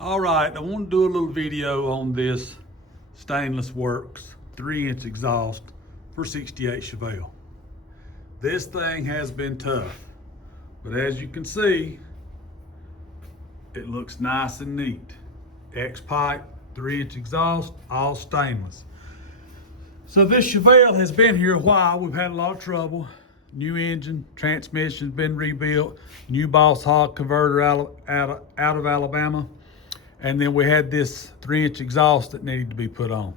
All right, I want to do a little video on this Stainless Works 3-inch exhaust for 68 Chevelle. This thing has been tough, but as you can see, it looks nice and neat. X-pipe, 3-inch exhaust, all stainless. So this Chevelle has been here a while. We've had a lot of trouble. New engine, transmission's been rebuilt, new Boss Hog converter out of Alabama. And then we had this 3-inch exhaust that needed to be put on.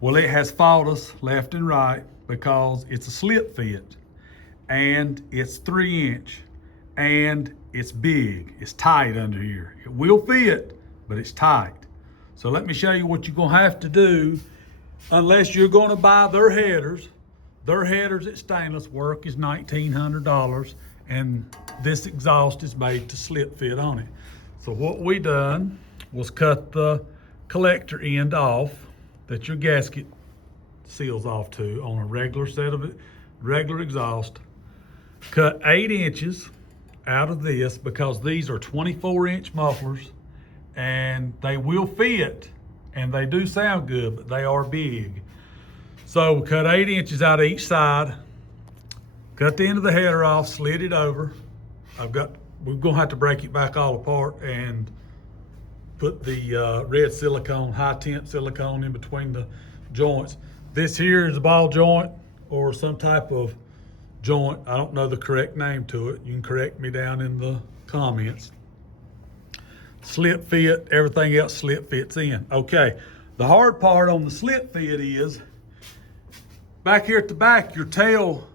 Well, it has fought us left and right because it's a slip fit and it's 3-inch and it's big, it's tight under here. It will fit, but it's tight. So let me show you what you're gonna have to do unless you're gonna buy their headers. Their headers at Stainless Works is $1,900 and this exhaust is made to slip fit on it. So what we done was cut the collector end off that your gasket seals off to on a regular set of regular exhaust. Cut 8 inches out of this because these are 24-inch mufflers and they will fit and they do sound good, but they are big. So we cut 8 inches out of each side, cut the end of the header off, slid it over. We're gonna have to break it back all apart and put the red silicone, high temp silicone in between the joints. This here is a ball joint or some type of joint. I don't know the correct name to it. You can correct me down in the comments. Slip fit, everything else slip fits in. Okay, the hard part on the slip fit is back here at the back, your tail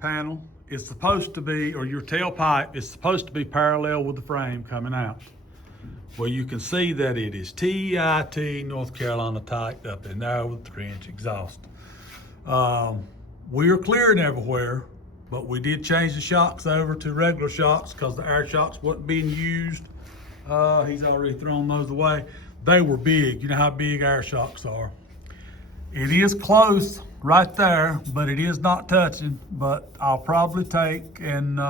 panel is supposed to be, or your tailpipe is supposed to be parallel with the frame coming out. Well, you can see that it is TIT North Carolina tight up in there with 3-inch exhaust. We are clearing everywhere, but we did change the shocks over to regular shocks because the air shocks wasn't being used. He's already thrown those away. They were big. You know how big air shocks are. It is close right there, but it is not touching. But I'll probably take and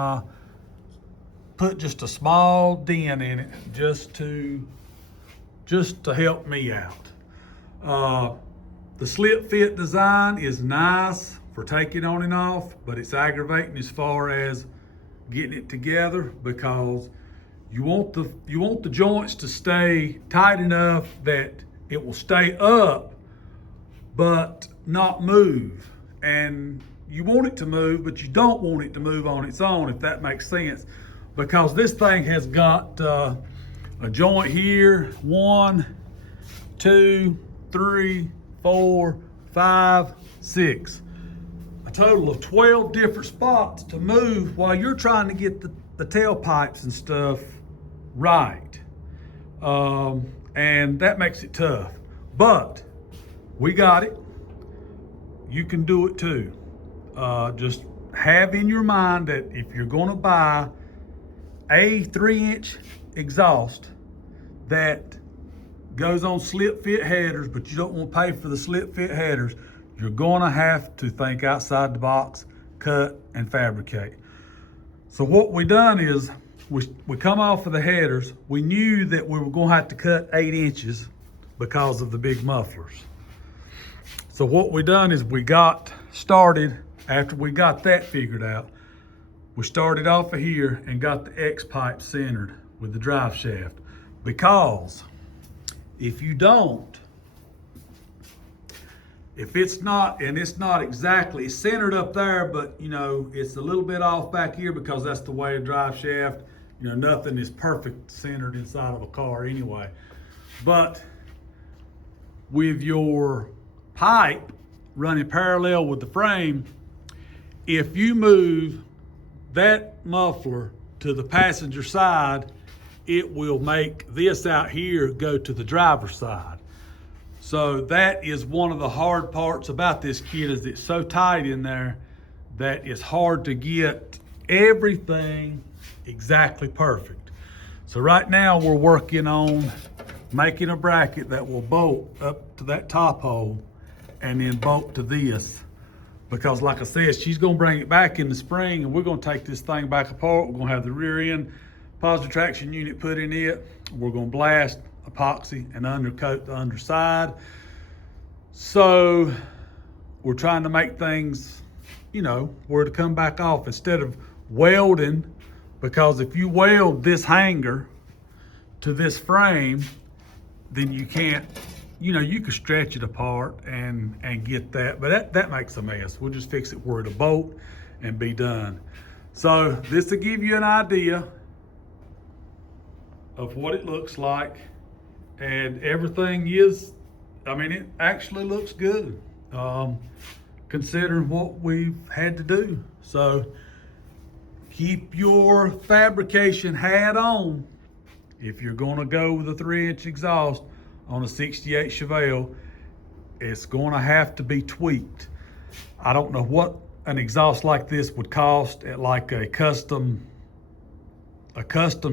put just a small dent in it just to help me out. The slip fit design is nice for taking on and off, but it's aggravating as far as getting it together because you want the joints to stay tight enough that it will stay up but not move. And you want it to move, but you don't want it to move on its own, if that makes sense. Because this thing has got a joint here, 1, 2, 3, 4, 5, 6. A total of 12 different spots to move while you're trying to get the tailpipes and stuff right. And that makes it tough. But we got it. You can do it too. Just have in your mind that if you're gonna buy a 3-inch exhaust that goes on slip fit headers, but you don't want to pay for the slip fit headers, you're gonna have to think outside the box, cut and fabricate. So what we done is we come off of the headers. We knew that we were gonna have to cut 8 inches because of the big mufflers. So what we done is we got started, after we got that figured out, we started off of here and got the X-pipe centered with the drive shaft. Because if you don't, if it's not, and it's not exactly, it's centered up there, but you know, it's a little bit off back here because that's the way a drive shaft, you know, nothing is perfect centered inside of a car anyway. But with your pipe running parallel with the frame, if you move that muffler to the passenger side, it will make this out here go to the driver's side. So that is one of the hard parts about this kit, is it's so tight in there that it's hard to get everything exactly perfect. So right now we're working on making a bracket that will bolt up to that top hole and then bolt to this. Because like I said, she's gonna bring it back in the spring and we're gonna take this thing back apart. We're gonna have the rear end positive traction unit put in it. We're gonna blast epoxy and undercoat the underside. So we're trying to make things, you know, where to come back off instead of welding, because if you weld this hanger to this frame, then you can't, you know, you could stretch it apart and get that, but that makes a mess. We'll just fix it where it'll bolt and be done. So this will give you an idea of what it looks like, and everything is, I mean, it actually looks good, considering what we've had to do. So keep your fabrication hat on if you're gonna go with a 3-inch exhaust on a 68 Chevelle. It's gonna have to be tweaked. I don't know what an exhaust like this would cost at like a custom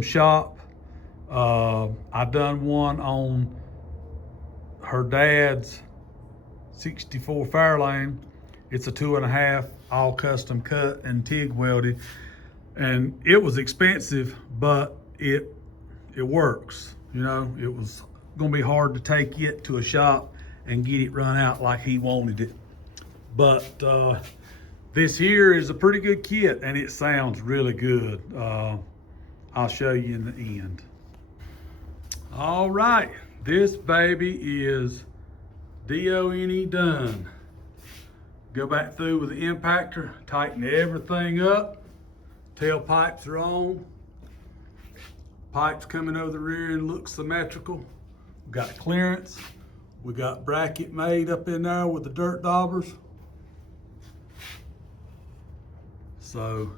shop. I done one on her dad's 64 Fairlane. It's a 2.5, all custom cut and TIG welded, and it was expensive, but it works. You know, it was gonna be hard to take it to a shop and get it run out like he wanted it. But this here is a pretty good kit, and it sounds really good. I'll show you in the end. All right, this baby is DONE done. Go back through with the impactor, tighten everything up. Tailpipes are on. Pipes coming over the rear end look symmetrical. We got clearance. We got bracket made up in there with the dirt daubers. So,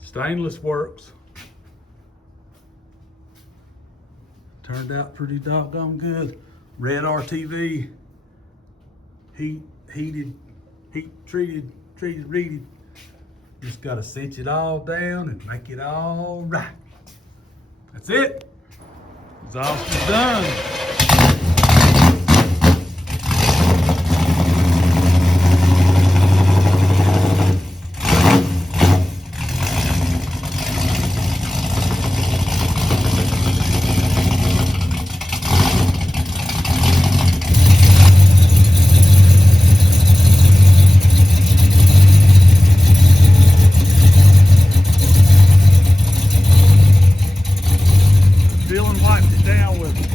stainless works. Turned out pretty doggone good. Red RTV, heat treated, reeded. Just gotta cinch it all down and make it all right. That's it. Exhaust is done. Dylan wiped it down with it.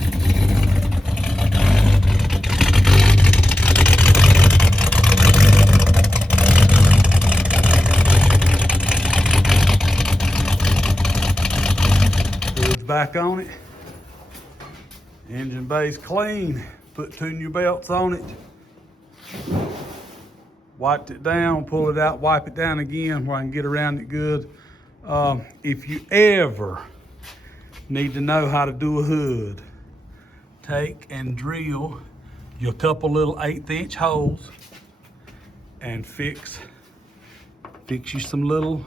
Hood's back on it. Engine bay's clean. Put 2 new belts on it. Wiped it down, pull it out, wipe it down again where I can get around it good. If you ever need to know how to do a hood, take and drill your couple little 1/8" holes and fix you some little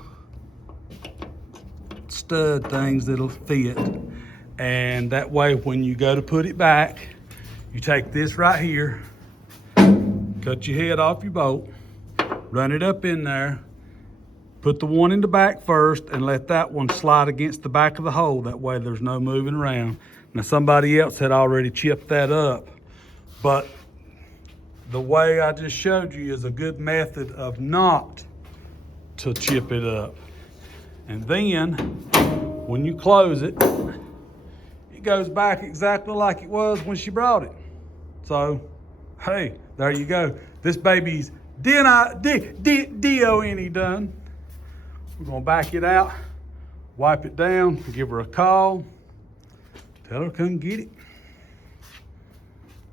stud things that'll fit. And that way when you go to put it back, you take this right here, cut your head off your bolt, run it up in there, put the one in the back first and let that one slide against the back of the hole. That way there's no moving around. Now somebody else had already chipped that up, but the way I just showed you is a good method of not to chip it up. And then when you close it, it goes back exactly like it was when she brought it. So, hey, there you go. This baby's DONE done. We're gonna back it out, wipe it down, give her a call, tell her come get it.